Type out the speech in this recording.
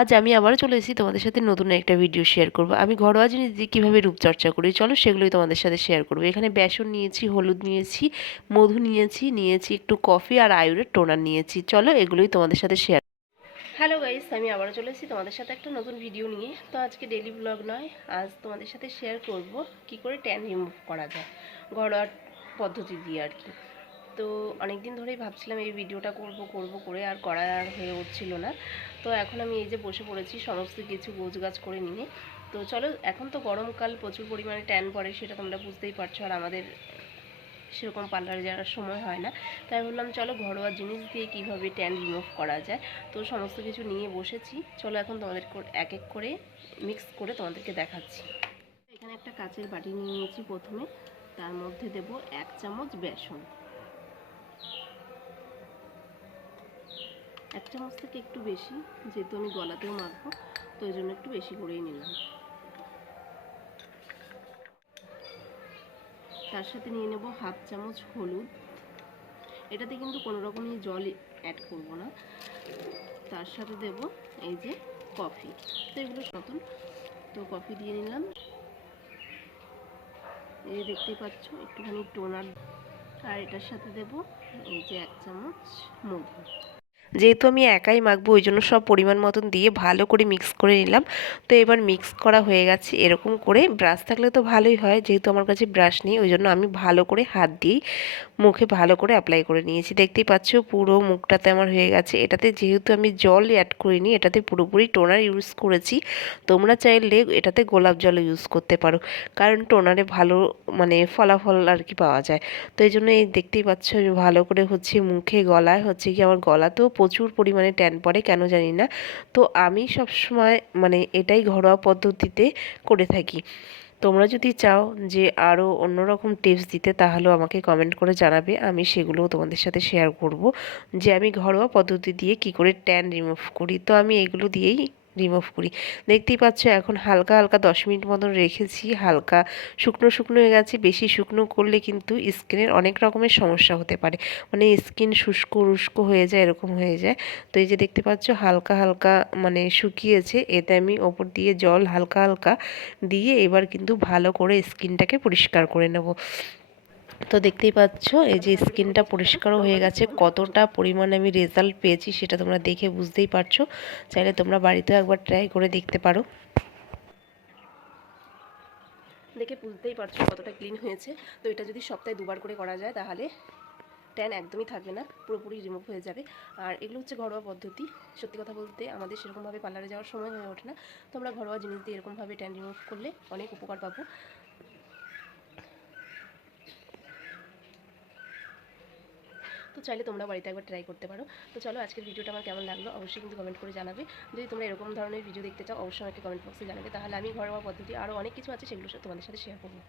আজ আমি আবারও চলে এসেছি তোমাদের সাথে নতুন একটা ভিডিও শেয়ার করব। আমি ঘরোয়া জিনিস দিয়ে কীভাবে রূপচর্চা করি চলো সেগুলোই তোমাদের সাথে শেয়ার করব। এখানে বেসন নিয়েছি, হলুদ নিয়েছি, মধু নিয়েছি একটু কফি আর আয়ুরের টোনার নিয়েছি। চলো এগুলোই তোমাদের সাথে শেয়ার। হ্যালো গাইস, আমি আবারও চলে এসেছি তোমাদের সাথে একটা নতুন ভিডিও নিয়ে। তো আজকে ডেলি ব্লগ নয়, আজ তোমাদের সাথে শেয়ার করব কি করে ট্যান রিমুভ করা যায় ঘরোয়া পদ্ধতি দিয়ে আর কি। তো অনেক দিন ধরেই ভাবছিলাম এই ভিডিওটা করব করে আর করা আর হয়ে উঠছিল না। তো এখন আমি এই যে বসে পড়েছি সমস্ত কিছু গোছগাছ করে নিয়ে। তো চলো, এখন তো গরমকাল, প্রচুর পরিমাণে ট্যান পড়ে, সেটা তোমরা বুঝতেই পারছো। আর আমাদের সেরকম পার্লারে যাওয়ার সময় হয় না, তাই বললাম চলো ঘরোয়া জিনিস দিয়ে কীভাবে ট্যান রিমুভ করা যায়। তো সমস্ত কিছু নিয়ে বসেছি, চলো এখন তোমাদের এক এক করে মিক্স করে তোমাদেরকে দেখাচ্ছি। এখানে একটা কাচের বাটি নিয়ে নিয়েছি প্রথমে, তার মধ্যে দেব 1 চামচ বেসন। 1 চামচ থেকে একটু বেশি, যেহেতু আমি গলাতেও মাখবো তো ওই জন্য একটু বেশি করেই নিলাম। তার সাথে নিয়ে নেব 1/2 চামচ হলুদ। এটাতে কিন্তু কোনো রকমই জল অ্যাড করব না। তার সাথে দেব এই যে কফি। তো এগুলো নতুন, তো কফি দিয়ে নিলাম। এই দেখতেই পাচ্ছ একটুখানি টোনার। আর এটার সাথে দেব এই যে 1 চামচ মধু। যেহেতু আমি একাই মাখবো ওই জন্য সব পরিমাণ মতন দিয়ে ভালো করে মিক্স করে নিলাম। তো এবার মিক্স করা হয়ে গেছে, এরকম করে ব্রাশ থাকলে তো ভালোই হয়, যেহেতু আমার কাছে ব্রাশ নেই ওই জন্য আমি ভালো করে হাত দিয়েই মুখে ভালো করে অ্যাপ্লাই করে নিয়েছি। দেখতেই পাচ্ছ পুরো মুখটাতে আমার হয়ে গেছে। এটাতে যেহেতু আমি জল অ্যাড করিনি, এটাতে পুরোপুরি টোনার ইউজ করেছি। তোমরা চাইলে এটাতে গোলাপ জলও ইউজ করতে পারো, কারণ টোনারে ভালো মানে ফলাফল আর কি পাওয়া যায়। তো এই জন্য এই দেখতেই পাচ্ছ আমি ভালো করে মুখে গলায় কি আমার গলাতেও প্রচুর পরিমাণে ট্যান পড়ে, কেন জানি না। তো আমি সবসময় মানে এটাই ঘরোয়া পদ্ধতিতে করে থাকি। তোমরা যদি চাও যে আরও অন্যরকম টিপস দিতে তাহলেও আমাকে কমেন্ট করে জানাবে, আমি সেগুলোও তোমাদের সাথে শেয়ার করব যে আমি ঘরোয়া পদ্ধতি দিয়ে কি করে ট্যান রিমুভ করি। তো আমি এগুলো দিয়েই রিমুভ করি। দেখতেই পাচ্ছ এখন হালকা হালকা 10 মিনিট মতন রেখেছি, হালকা শুকনো শুকনো হয়ে গেছে। বেশি শুকনো করলে কিন্তু স্কিনের অনেক রকমের সমস্যা হতে পারে, মানে স্কিন শুষ্ক রুষ্ক হয়ে যায়, এরকম হয়ে যায়। তো এই যে দেখতে পাচ্ছ হালকা হালকা মানে শুকিয়েছে, এতে আমি ওপর দিয়ে জল হালকা হালকা দিয়ে এবার কিন্তু ভালো করে স্কিনটাকে পরিষ্কার করে নেব। তো দেখতেই পাচ্ছ এই যে স্কিনটা পরিষ্কারও হয়ে গেছে, কতটা পরিমাণে আমি রেজাল্ট পেয়েছি সেটা তোমরা দেখে বুঝতেই পারছো। চাইলে তোমরা বাড়িতেও একবার ট্রাই করে দেখতে পারো। দেখে বুঝতেই পারছো কতটা ক্লিন হয়েছে। তো এটা যদি সপ্তাহে 2বার করে করা যায় তাহলে ট্যান একদমই থাকবে না, পুরোপুরি রিমুভ হয়ে যাবে। আর এগুলো হচ্ছে ঘরোয়া পদ্ধতি। সত্যি কথা বলতে আমাদের সেরকমভাবে পার্লারে যাওয়ার সময় হয়ে ওঠে না, তো আমরা ঘরোয়া জিনিস দিয়ে এরকমভাবে ট্যান রিমুভ করলে অনেক উপকার পাবো। তো চাইলে তোমরা বাড়িতে একবার ট্রাই করতে পারো। তো চলো আজকের ভিডিওটা আমার কেমন লাগলো অবশ্যই কিন্তু কমেন্ট করে জানাবে। যদি তোমরা এরকম ধরনের ভিডিও দেখতে চাও অবশ্যই আমাকে কমেন্ট বক্সে জানাবে, তাহলে আমি ঘরোয়া পদ্ধতি আরও অনেক কিছু আছে সেগুলো তোমাদের সাথে শেয়ার করবো।